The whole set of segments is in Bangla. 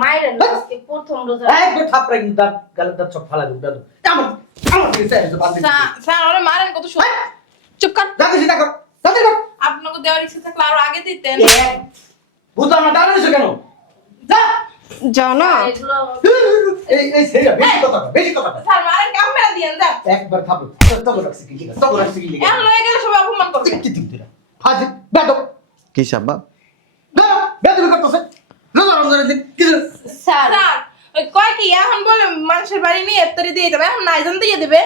মায়ের আজকে প্রথম রোজা একবার থাপড়াই কিন্তু দাঁত গালের দাঁত সব ফালা দিবে দাদু আমার আমার দিকে এসে বাদ দিন স্যার ওরে মারেন কত চুপ কর দাদু সেটা কর দাদু কর আপনাকে দেওয়ার ইচ্ছা থাকলে আরো আগে দিতেন বুঝলাম না দাঁড়ানো কেন যা জানো এগুলো এই সেই বেশি কথা স্যার মারেন ক্যামেরা দিয়েন যা একবার থাপড় তখন রাখছি কি লিখা তখন রাখছি কি লিখা এখন লয়ে গেলে সবাই অপমান করবে কি দিন দিরা ফাজি বেদব কি সাব্বা বেদবি করতেছে রোজা রমজানের দিন কি স্যার স্যার ওই কয় কি এখন বলে মানুষের বাড়ি নিয়ে ইফতারি দিয়ে যাবে এখন নাইজান দিয়ে দেবে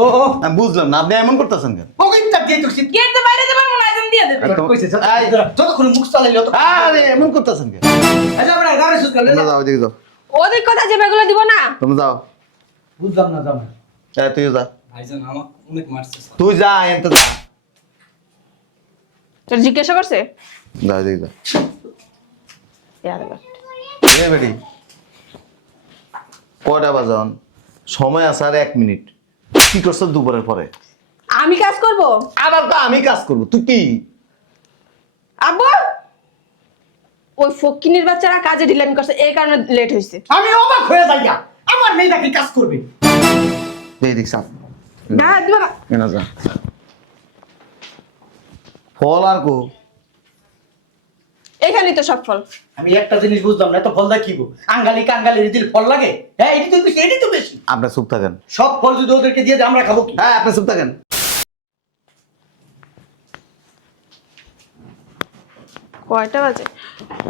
ও আমি বুঝলাম না আপনি এমন করতেছেন কেন ওইটা দিয়ে তো শীত গেটে বাইরে যাবে নাইজান দিয়ে দেবে কইছে যতক্ষণ মুখ চালাইলে তত আরে এমন করতেছেন কেন আচ্ছা আমরা গাড়ি সুজ করলে তোমরা যাও এদিকে যাও ওদের কথা যে বেগুলো দিব না তুমি যাও বুঝলাম না জামা তুই যা ভাইজান আমাকে অনেক মারছে স্যার। তুই যা এনতে যা তোর জিজ্ঞাসা করছে যা এদিকে যা এ বেটি কয়টা বাজন সময় আছে আর 1 মিনিট কি করছ দুপুরের পরে আমি কাজ করব আবার তো আমি কাজ করব তুই কি আব্বু ওই ফকিনির বাচ্চারা কাজে ঢিলামি করছে এই কারণে লেট হইছে আমি অবাক হয়ে যাই আমার মেয়েটা কি কাজ করবে এদিক সাপ না দিব না এনা যা ফল আর কো এখানেই তো সব ফল আমি একটা জিনিস বুঝলাম না তো ফল দা কি গো আঙ্গালি কাঙ্গালি দিল ফল লাগে হ্যাঁ এটি তো বেশি আপনি চুপ থাকেন সব ফল যদি ওদেরকে দিয়ে দেয় আমরা খাবো কি হ্যাঁ আপনি চুপ থাকেন কয়টা বাজে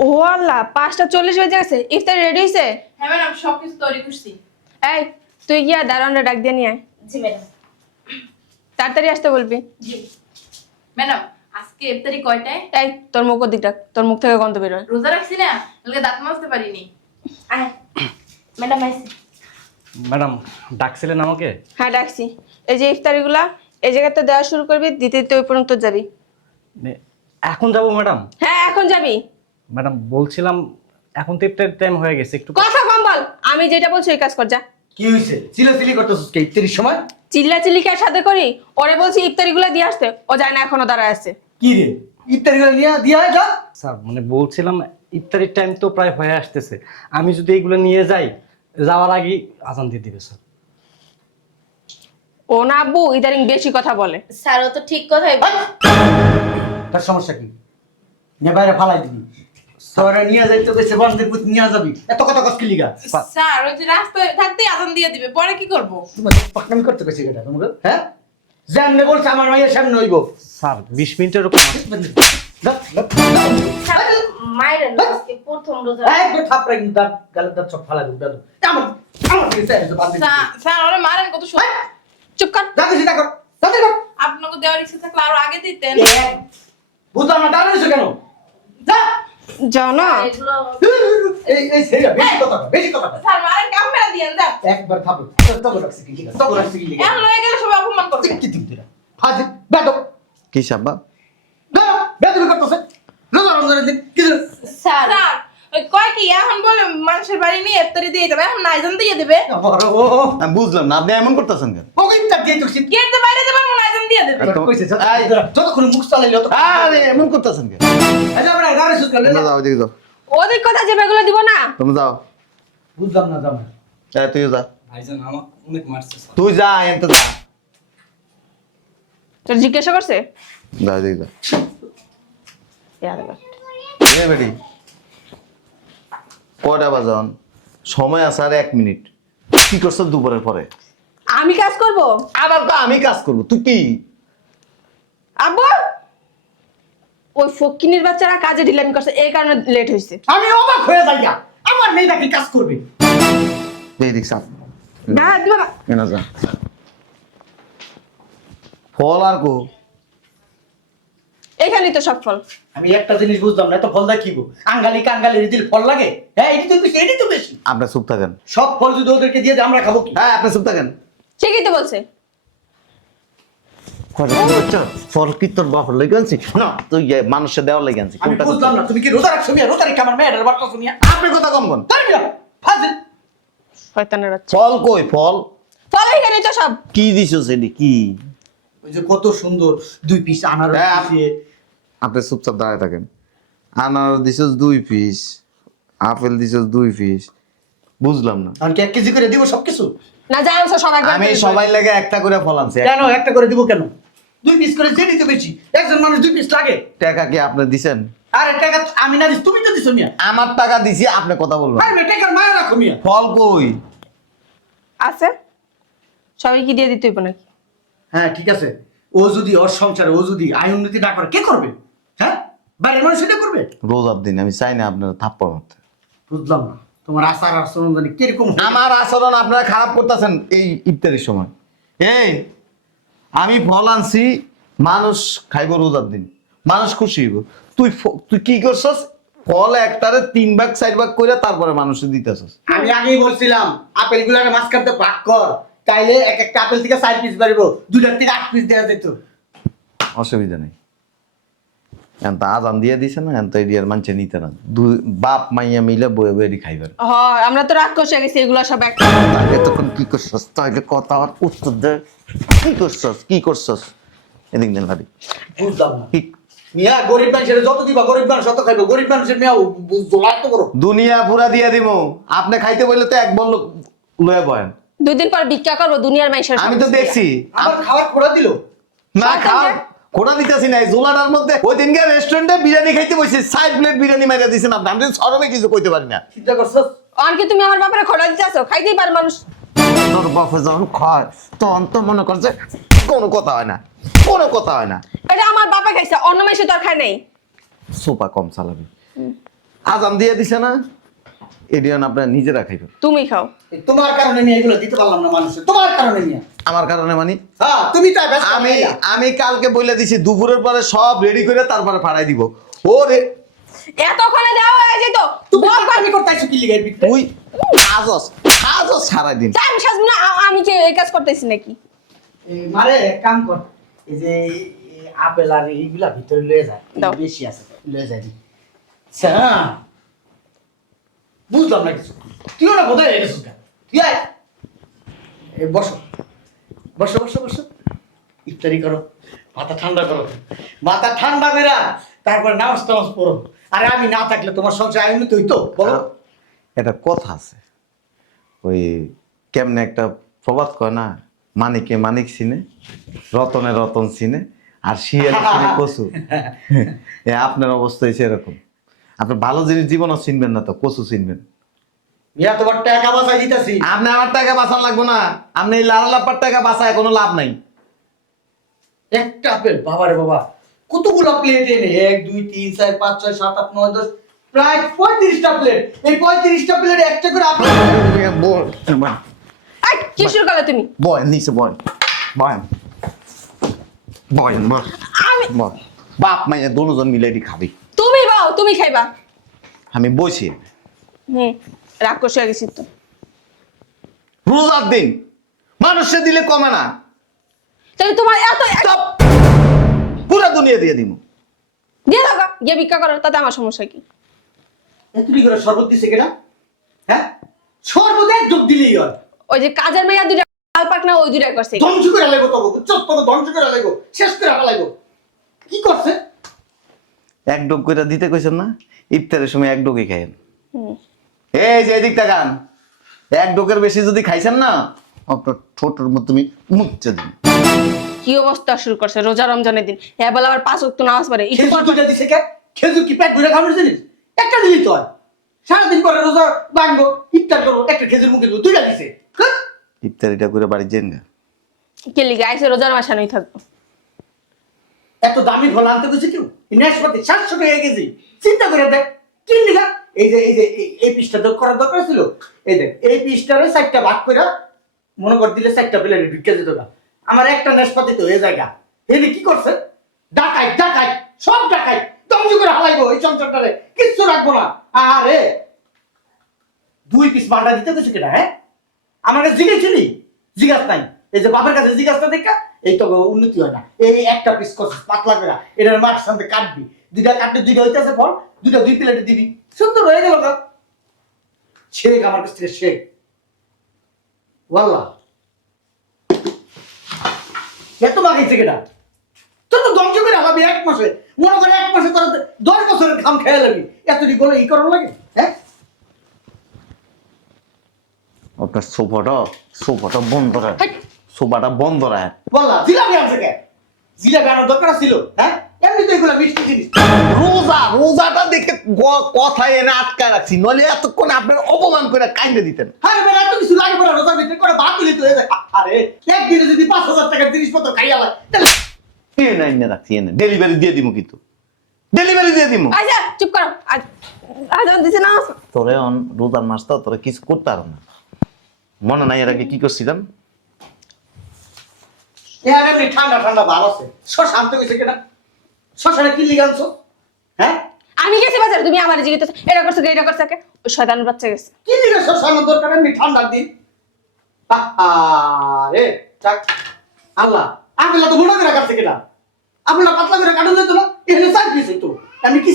ও আল্লাহ 5:40 বেজে গেছে ইফতারি রেডি হইছে হ্যাঁ ম্যাডাম সবকিছু তৈরি করছি। এই তুই গিয়া দারোয়ানরা ডাক দিয়ে নিয়ে আয় জি ম্যাডাম তাড়াতাড়ি আসতে বলবি জি ম্যাডাম আজকে ইফতারি কয়টায়? এই তোর মুখ ওদিক ডাক তোর মুখ থেকে গন্ধ বের হয় রোজা রাখছি না, কালকে দাঁত মাজতে পারিনি। আয় ম্যাডাম আইছে ম্যাডাম ডাকছিলেন আমাকে? হ্যাঁ ডাকছি এই যে ইফতারিগুলা এই জায়গাতে দেওয়া শুরু করবি দিতে দিতে ওই পর্যন্ত যাবি এখন যাব ম্যাডাম? হ্যাঁ এখন যাবি ম্যাডাম বলছিলাম এখন তো ইফতার টাইম হয়ে গেছে, একটু কথা কম বল আমি যেটা বলছি ওই কাজ কর যা কি হইছে চিলাচিলি করতেছিস কে ইত্যাদির সময় চিল্লা চিল্লিকার সাথে করি ওরে বলছি ইফতারিগুলা দিয়ে আসতে ও যায় না এখনো দাঁড়ায় আছে কি রে ইত্যাদিগুলো নিয়ে দিয়া যা স্যার মানে বলছিলাম ইফতারির টাইম তো প্রায় হয়ে আসতেছে, আমি যদি এইগুলো নিয়ে যাই যাওয়ার আগেই আজান দিয়ে দিবে স্যার। ও না আব্বু ইদারিং বেশি কথা বলে স্যার ও তো ঠিক কথাই বলে। তার সমস্যা কি নিয়ে বাইরে ফালাই দিবি তোরা নিয়ে যাইতে কইছে বন্ধের পুত নিয়ে যাবি এত কথা কষ্ট লিগা স্যার ওই যে রাস্তায় থাকতেই আজান দিয়ে দিবে, পরে কি করব? তোমার পাকনামি করতে কইছে এটা তোমাকে হ্যাঁ জানলে বলছে আমার মায়ের সামনে হইব স্যার 20 মিনিটের উপর স্যার মায়ের আজকে প্রথম রোজা একবার থাপড়াই কিন্তু দাঁত গালের দাঁত সব ফালা দিবে দাদু আমার আমার দিকে এসে বাদ দিন স্যার ওরে মারেন কত চুপ কর দাদু সেটা কর দাদু কর আপনাকে দেওয়ার ইচ্ছা থাকলে আরো আগে দিতেন। বুঝলাম না দাঁড়ানো কেন যা জানো এগুলো এই সেই বেশি কথা স্যার মারেন ক্যামেরা দিয়েন যা একবার থাপড় তখন রাখছি কি লিখা তখন রাখছি কি লিখা এখন লয়ে গেলে সবাই অপমান করবে কি দিন দিরা ফাজি বেদব কি সাব্বা বেদবি করতেছে রোজা রমজানের দিন কি স্যার স্যার ওই কয় কি এখন বলে মানুষের বাড়ি নিয়ে ইফতারি দিয়ে যাবে এখন নাইজান দিয়ে দেবে ও আমি বুঝলাম না আপনি এমন করতেছেন কেন ওইটা দিয়ে তো শীত গেটে বাইরে যাবে নাইজান দিয়ে দেবে কইছে যতক্ষণ মুখ চালাইলে তত আরে এমন করতেছেন কেন আচ্ছা আমরা গাড়ি সুজ করলে তোমরা যাও এদিকে যাও ওদের কথা যে বেগুলো দিব না তুমি যাও বুঝলাম না জামা তুই যা ভাইজান আমাকে অনেক মারছে স্যার। তুই যা এনতে যা তোর জিজ্ঞাসা করছে যা এদিকে যা এ বেটি কয়টা বাজন সময় আছে আর 1 মিনিট কি করছ দুপুরের পরে আমি কাজ করব আবার তো আমি কাজ করব তুই কি আব্বু ওই ফকিনির বাচ্চারা কাজে ঢিলামি করছে এই কারণে লেট হইছে আমি অবাক হয়ে যাই আমার মেয়েটা কি কাজ করবে এদিক সাপ না দিব না এনা যা ফল আর কো এখানেই তো সব ফল আমি একটা জিনিস বুঝলাম না তো ফল দা কি গো আঙ্গালি কাঙ্গালি দিল ফল লাগে হ্যাঁ এটি তো বেশি আপনি চুপ থাকেন সব ফল যদি ওদেরকে দিয়ে দেয় আমরা খাবো কি হ্যাঁ আপনি চুপ থাকেন ঠিকই তো বলছে ফল কি তোর বাপর লই গেছি না তুই মানুষের দেওয়ার লই গেছি আমি কোনটা বুঝলাম না তুমি কি রোজা রাখছো মিয়া রোজা রেখে আমার মেয়েটার বার্তা শুনিয়া আপনি কথা কম কোন তাই না ফাজিল শয়তানের বাচ্চা ফল কই ফল ফল এখানেই তো সব কি দিছো সেদি কি ওই যে কত সুন্দর 2 পিস আনারস হ্যাঁ, দিয়ে আপনি চুপচাপ দাঁড়ায় থাকেন আনার দিছস 2 পিস আপেল দিছস 2 পিস, বুঝলাম না। কারণ কি 1 কেজি করে দিব সবকিছু? না যা আনছো সবাই আমি সবাই লাগে একটা করে ফল আনছি। কেন একটা করে দিব কেন? 2 পিস করে জেনি তো বেশি, একজন মানুষ 2 পিস লাগে। টাকা কি আপনি দিছেন? আরে টাকা আমি না দিছি, তুমি তো দিছো মিয়া। আমার টাকা দিছি, আপনি কথা বলবেন। আরে টাকার মায়া রাখো মিয়া। ফল কই? আছে সবাই কি দিয়ে দিতে হইব নাকি? হ্যাঁ ঠিক আছে, ও যদি ওর সংসারে ও যদি আয় উন্নতি না করে কে করবে? হ্যাঁ, বাইরের মানুষ এটা করবে? রোজার দিন আমি চাই না আপনার থাপ্পড় মারতে। বুঝলাম না তোমার আচার আচরণ জানি কিরকম হয়। আমার আচরণ আপনারা খারাপ করতেছেন এই ইফতারের সময়। এই আমি ফল আনছি, মানুষ খাইব রোজার দিন, মানুষ খুশি হইব। তুই কি করছস? ফল একটারে 3 ভাগ 4 ভাগ করে তারপরে মানুষে দিতেছস। আমি আগেই বলছিলাম আপেল গুলাকে মাঝখানতে ভাগ কর, তাইলে এক একটা আপেল থেকে 4 পিস বাড়িব, 2টার থেকে 8 পিস দেওয়া যেত। অসুবিধা নেই। এখন তো আজান দিয়ে দিছে না, এখন তো এরিয়ার মানুষে নিতে না। বাপ মাইয়া মিলে বয়ে বয়ে খাইবেন। আমরা তো রাগ কষে গেছি, এগুলো সব এক এতক্ষণ কি করছস? তাইলে কথা আর উত্তর দে। কি করছস? এদিক দেন ভাবি। বুঝলাম না কি মিয়া, গরিব মানুষের যত দিবা গরিব মানুষ তত খাইবো, গরিব মানুষের মিয়া জোলা তো করো। দুনিয়া পুরা দিয়ে দিব। আপনি খাইতে বললে তো এক বলল লয়ে বয়েন। 2 দিন পর ভিক্ষা করবো দুনিয়ার মানুষের আমি তো দেখছি। আমার খাবার খোড়া দিল না শয়তান খাও, যে। খোড়া দিতেছি না। এই জোলাটার মধ্যে ওই দিনকে রেস্টুরেন্টে বিরিয়ানি খাইতে বসে 60 প্লেট বিরিয়ানি মাইরা দিছেন আপনি। আমি তো সরমে কিছু কইতে পারি না। চিন্তা করছস? অনকি তুমি আমার বাপরে খোলা দিতে আসো, খাইতেই পারে মানুষ। তোর বাপে যখন খায় তখন তো মনে করছে কোনো কথা হয় না, কোনো কথা হয় না। এটা আমার বাপে খাইছে, অন্য মানুষ তো আর খায় নাই। সোপা কম চালাবি। আজান দিয়ে দিছে না, এডিয়ান আপনারা নিজেরা খাইবেন। তুমি খাও। তোমার কারণে নিয়ে এগুলো দিতে পারলাম না মানুষের, তোমার কারণে নিয়ে। আমার কারণে মানে হ্যাঁ তুমি তাই ব্যস্ত আমি হইলা। আমি কালকে বলে দিছি দুপুরের পরে সব রেডি করে তারপরে পাঠাই দিব। ও রে এতক্ষণে যাও হয়ে যেত। তুমি আমি করতেছো কি লিগাই বিক্রি? তুই আজস সারাই দিন। আমি সাজবো না, আমি কি এই কাজ করতেছি নাকি? মারে এক কাম কর, এই যে এই আপেল আর এইগুলা ভিতরে লয়ে যায়, দাও। বেশি আছে লয়ে যায়। আচ্ছা বুঝলাম না কিছু, তুইও না বোধহয় হয়ে গেছিস। তুই আয়, এই বসো বসো বসো বসো, ইফতারি করো, মাথা ঠান্ডা করো, মাথা ঠান্ডা মেরা তারপরে নামাজ টামাজ পড়ো। আরে আমি না থাকলে তোমার সংসার আইনি তুই তো বলো। একটা কথা আছে, ওই কেমনে একটা প্রবাদ কয় না, মানিকে মানিক চিনে, রতনে রতন চিনে, আর শিয়াল চিনে কচু। আপনার অবস্থা হয়েছে এরকম। আপনি ভালো জিনিস জীবনও চিনবেন না তো কচু চিনবেন। মিয়া তোমার টাকা বাঁচাই দিতেছি। আপনি আমার টাকা বাঁচান লাগবো না, আপনি এই লাল লাপার টাকা বাঁচায় কোনো লাভ নাই। একটা আপেল বাবারে বাবা, কতগুলো প্লেট এনে 1 2 3 4 5 6 7 8 9 10 প্রায় 35টা প্লেট। এই 35টা প্লেটে একটা করে আপেল। এই কি শুরু করলে তুমি? বয় নিচে বয় বয় বয় আমি- বাপ মাইয়া দুজন মিলে এটি খাবি। তুমি বাও, তুমি খাইবা। আমি বসি। রাগ কষে গেছি তো। রোজার দিন মানুষে দিলে কমে না, তাহলে তোমার এত চাপ পুরা দুনিয়া দিয়ে দিব। দিয়ে দাও গা, গিয়ে ভিক্ষা করো, তাতে আমার সমস্যা কি? এতটি করে শরবত দিছে কেনা? হ্যাঁ শরবত এক ডুব দিলেই হয়। ওই যে কাজের মেয়া দুইটা লাল পাক না, ওই দুইটা করছে। ধ্বংস করে লাগবো তবে, চট তবে ধ্বংস করে লাগবো, শেষ করে ফেলাইবো। কি করছে? এক ডোক করে দিতে কইছেন না, ইফতারের সময় এক ডোকই খাইেন। হুম। এই যে এদিকটা গান, এক ডোকের বেশি যদি খাইছেন না, আপনার ঠোঁটের মধ্যে তুমি মুচ্ছে দিন। কি অবস্থা শুরু করছে রোজা রমজানের দিন, হ্যাঁ বলে আবার 5 ওয়াক্ত নামাজ পড়ে। একটু খেজুর দুইটা দিছে কে? খেজুর কি পেট ভরে খাবার জিনিস? একটা দিলি তো হয়। সারাদিন পরে রোজা ভাঙবো, ইফতার করবো, একটা খেজুর মুখে দেবো, দুইটা দিছে। হ্যাঁ? ইফতারিটা করে বাড়ি যেন গা। কে লিগে আইসে রোজার মাসে নই থাকবো। এত দামি ফল আনতে গেছে কেউ? নাশপাতি 700 টাকা কেজি। চিন্তা করে দেখ কি লিগা। এই পিসটা তো করার দরকার ছিল। এই দেখ এই পিসটারে 4টা ভাগ করে মনে করে দিলে 4টা প্লেটে ঢুকে যেত গা। আমার একটা নাশপাতি তো এই জায়গা হেবি কি করছে? ডাকাই ডাকাই সব ডাকাই ধ্বংস করে হালাইবো এই সংসারটারে, কিচ্ছু রাখবো না। আরে 2 পিস মালটা দিতে গেছে কেনা? হ্যাঁ আমার কাছে জিজ্ঞেসছিলি? জিজ্ঞাস নাই। এই যে বাবার কাছে জিজ্ঞাসা দেখা এই তো উন্নতি হয় না। এই একটা পিস করছিস পাতলা করে, এটার মাঠ সামনে কাটবি, 2টা কাটতে 2টা হইতেছে ফল, 2টা 2 প্লেটে দিবি, সুন্দর হয়ে গেল গা। শেখ আমার কাছ থেকে শেখ ওয়াল্লাহ। এত বাকি কেটা তোর তো ধ্বংস করে হালাবি 1 মাসে। মনে করে 1 মাসে তোর 10 বছরের ঘাম খেয়ে যাবি। এতটি গলে ই করার লাগে? হ্যাঁ আপনার সোফাটা বন্ধ রাখ, হাই। সোফাটা বন্ধ রাখ। বললা জিলাপি আনছে কে? জিলাপি আনার দরকার ছিল, হ্যাঁ? এমনি তো এগুলা মিষ্টি জিনিস। রোজাটা দেখে কথায় এনে আটকায় রাখছি, নইলে এতক্ষণ আপনার অপমান করে কাইন্দে দিতেন। আরে বেটা এত কিছু লাগে বড় রোজার ভিতরে করে ভাত তুলি তো হয়ে যায়। আরে একদিনে যদি 5,000 টাকার জিনিসপত্র খাইয়া লাগে তাহলে এনে রাখছি, এনে ডেলিভারি দিয়ে দিব, কিন্তু ডেলিভারি দিয়ে দিব। আচ্ছা চুপ করো, আজান দিছে না। তোরে রোজার মাস তো তোরে কিছু করতে পারো না। মনে নাই এর আগে কি করছিলাম? এখানে এমনি ঠান্ডা ঠান্ডা ভাব আছে। শশা আনতে গেছে কেনা? শশাটা কি লিগে আনছো? হ্যাঁ? আমি গেছি বাজার, তুমি আমার জিজ্ঞেস এটা করছো এটা করছো কে? ওই শয়তানের বাচ্চা গেছে। কি লিগে শশা আনার দরকার এমনি ঠান্ডার দিন? আরে যাক আল্লাহ, আপেলা তো মোটা করে কাটছে কেনা? আপেলা পাতলা করে কাটুন যেত না? এখানে 4 পিস হইতো। আমি কি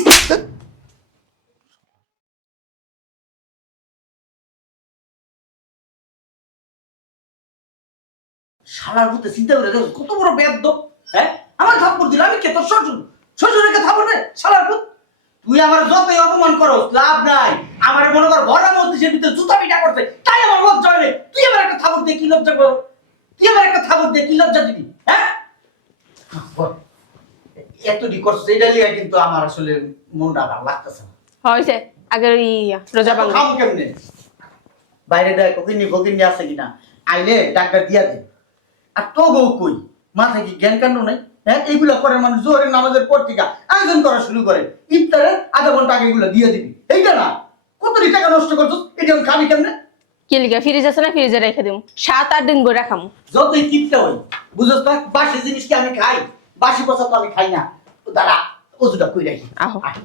শালার মধ্যে চিন্তা করে দেখো কত বড় বেদ্য, হ্যাঁ? আমার থাপ্পড় দিল, আমি কে তোর শ্বশুর? শ্বশুরকে থাপ্পড় দে শালার পুত। তুই আমার যতই অপমান করস লাভ নাই। আমার মনে কর ভরা মস্তিষ্কের ভিতরে জুতা পিটা করতে, তাই আমার লজ্জা হয় না। তুই আমার একটা থাপ্পড় দিয়ে কি লজ্জা করো? তুই আমার একটা থাপ্পড় দিয়ে কি লজ্জা দিবি, হ্যাঁ? এতটি করছিস এটা লিগা কিন্তু আমার আসলে মনটা ভালো লাগতেছে না। হয়েছে আগের রোজা ভাঙা। খাবো কেমনে? বাইরে দেখ ফকিন্নি আছে কিনা, আইলে ডাক্তার দিয়া দে। আর তো বউ কই মাথায় কি জ্ঞান কাণ্ড নাই, হ্যাঁ? এইগুলা করে মানুষ জোহরের নামাজের পর থেকে আয়োজন করা শুরু করে, ইফতারে আধা ঘন্টা আগে এগুলো দিয়ে দিবি। এইটা না, কতটি টাকা নষ্ট করছিস, এটা আমি খাবি কেমনে? কি লিগা ফ্রিজ আছে না, ফ্রিজে রেখে দিম, 7-8 দিন বই রাখাম। যতই কিপটা হই বুঝছ না, বাসি জিনিস কি আমি খাই? বাসি পচা তো আমি খাই না। দাঁড়া ওজুটা কই রাখি। আহো। আয়।